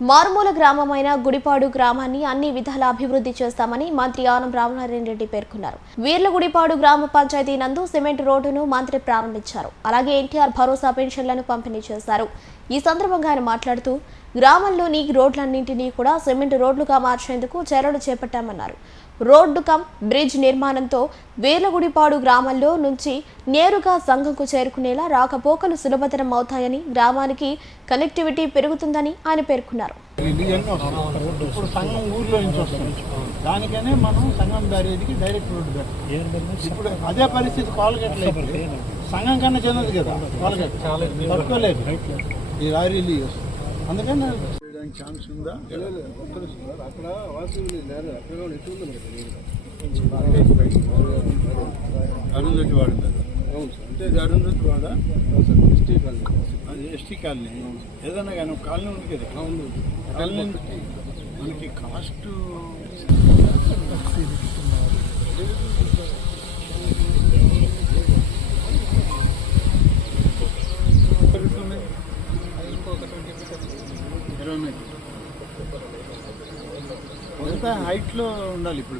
మారుమూల గ్రామమైన గుడిపాడు గ్రామాన్ని అన్ని విధాల అభివృద్ధి చేస్తామని మంత్రి ఆనం రామనారాయణ రెడ్డి పేర్కొన్నారు. వీర్లగుడిపాడు గ్రామ పంచాయతీ నందు సిమెంట్ రోడ్డును మంత్రి ప్రారంభించారు. అలాగే ఎన్టీఆర్ భరోసా పెన్షన్లను పంపిణీ చేశారు. ఈ సందర్భంగా ఆయన మాట్లాడుతూ గ్రామంలోని రోడ్లన్నింటినీ కూడా సిమెంట్ రోడ్లుగా మార్చేందుకు చర్యలు చేపట్టామన్నారు. రోడ్డు కమ్ బ్రిడ్జ్ నిర్మాణంతో వీర్లగుడిపాడు గ్రామంలో నుంచి నేరుగా సంఘంకు చేరుకునేలా రాకపోకలు సులభతరం అవుతాయని, గ్రామానికి కనెక్టివిటీ పెరుగుతుందని ఆయన పేర్కొన్నారు. ఇప్పుడు అదే పరిస్థితి పాలగట్లేదు, సంఘం కన్నా చెందదు కదా, తక్కువలేదు ఈ లారీలు. అందుకని ఛాన్స్ ఉందా? అక్కడ అరుంధతి వాడింది. అంటే అరుంధతి వాడ అది ఎస్టీ కాలనీ. ఏదైనా కానీ ఒక కాలనీ ఉంది కదా, కాలనీ మనకి కాస్ట్ కొంత హైట్లో ఉండాలి. ఇప్పుడు